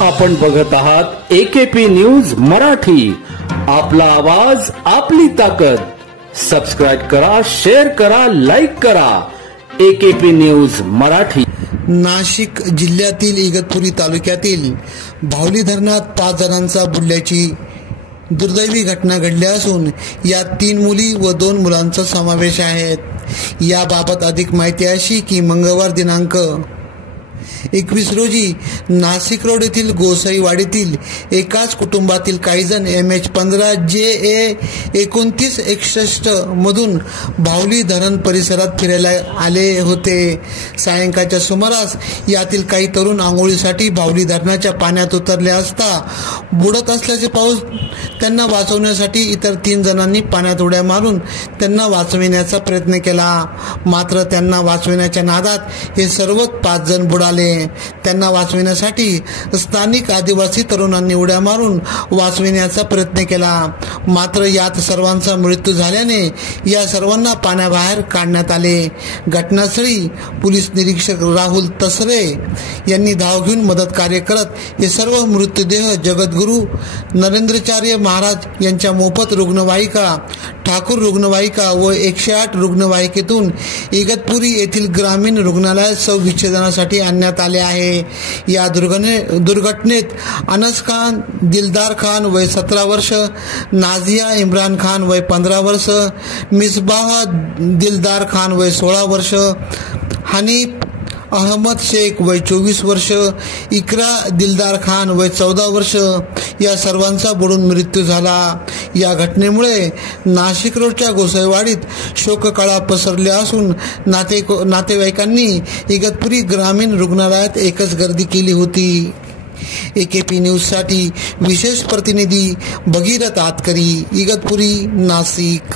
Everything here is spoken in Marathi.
आपण बघत आहात एकेपी न्यूज मराठी। आपला आवाज आपली ताकद। सबस्क्राइब करा, शेअर करा, लाईक करा। AKP news Marathi. नाशिक जिल्ह्यातील इगतपुरी तालुक्यातील भावली धरणात 5 जणांचा बुडल्याची दुर्दैवी घटना घडली असून यात 3 मुली व 2 मुलांचा समावेश आहे। याबाबत अधिक माहिती अशी की मंगळवार दिनांक 21 रोजी नाशिक रोड येथील गोसाईवाडीतील एकाच कुटुंबातील काही जण MH15 JA 2961 मधून भावली धरण परिसरात फिरायला आले होते। सायंकाळच्या सुमारास यातील काही तरुण आंघोळीसाठी भावली धरणाच्या पाण्यात उतरले असता बुडत असल्याचे पाहून त्यांना वाचवण्यासाठी इतर 3 जणांनी पाण्यात उड्या मारून त्यांना वाचविण्याचा प्रयत्न केला। मात्र त्यांना वाचविण्याच्या नादात हे सर्व 5 जण बुडाले। त्यांना वाचविण्यासाठी स्थानिक आदिवासी तरुणांनी उड्या मारून वाचविण्याचा प्रयत्न केला। मात्र यात सर्वांचा मृत्यू झाल्याने या सर्वांना पाण्याबाहेर काढण्यात आले। घटनास्थळी पोलीस निरीक्षक राहुल तसरे यांनी धाव घेऊन मदत कार्य करत हे सर्व मृतदेह जगद्गुरू नरेंद्राचार्य महाराज यांच्या मोफत रुग्णवाहिका ठाकूर रुग्णवाहिका व 108 रुग्णवाहिकेतून इगतपुरी येथील ग्रामीण रुग्णालयात शवविच्छेदनासाठी आणण्यात आले आहे। या दुर्घटनेत अनस खान दिलदार खान वय 17 वर्ष, नाजिया इम्रान खान वय 15 वर्ष, मिसबाह दिलदार खान वय 16 वर्ष, हनीफ अहमद शेख वय 24 वर्ष, इकरा दिलदार खान वय 14 वर्ष या सर्वांचा बुडून मृत्यू झाला। या घटनेमुळे नाशिक रोडच्या गोसाईवाडीत शोककळा पसरली असून नातेवाईकांनी इगतपुरी ग्रामीण रुग्णालयात एकच गर्दी केली होती। एकेपी न्यूजसाठी विशेष प्रतिनिधी भगीरथ आतकरी, इगतपुरी, नाशिक।